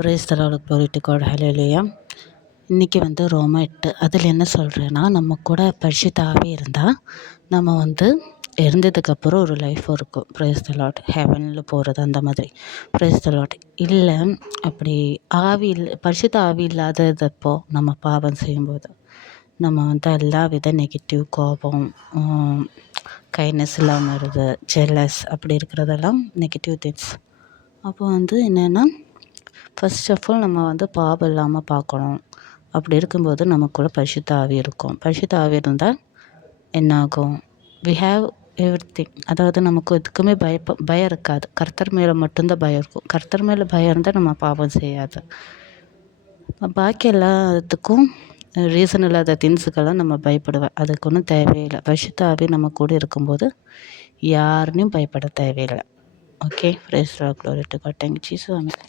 Price the Lord, glory to god, hallelujah. இன்றைக்கி ரோம 8 அதில் என்ன சொல்கிறேன்னா, நம்ம கூட பரிசுத்த ஆவி இருந்தால் நம்ம இருந்ததுக்கப்புறம் ஒரு லைஃப் இருக்கும். பிரைஸ் தி லார்ட், ஹெவனில் போகிறது அந்த மாதிரி. Price the Lord. இல்லை அப்படி பரிசுத்த ஆவி இல்லாததப்போ நம்ம பாவம் செய்யும்போது நம்ம எல்லா வித நெகட்டிவ் கோபம், கைண்ட்னஸ் இல்லாமல் வருது, ஜெலஸ் அப்படி இருக்கிறதெல்லாம் நெகட்டிவ் திங்ஸ். அப்போ என்னென்னா, ஃபர்ஸ்ட் ஆஃப் ஆல் நம்ம பாவம் இல்லாமல் பார்க்கணும். அப்படி இருக்கும்போது நமக்குள்ள பரிசுத்த ஆவி இருக்கும். பரிசுத்த ஆவி இருந்தால் என்னாகும்? We have everything. அதாவது நமக்கு எதுக்குமே பயம் இருக்காது. கர்த்தர் மேலே மட்டும்தான் பயம் இருக்கும். கர்த்தர் மேலே பயம் இருந்தால் நம்ம பாவம் செய்யாது. பாக்கி எல்லாத்துக்கும் ரீசன் இல்லாத திங்ஸுக்கெல்லாம் நம்ம பயப்படுவேன். அதுக்கு ஒன்றும் தேவையில்லை. பரிசுத்த ஆவி நம்ம கூட இருக்கும்போது யாருனையும் பயப்பட தேவையில்லை. Okay, praise the Lord, glory to God. Thank you Jesus. Amen.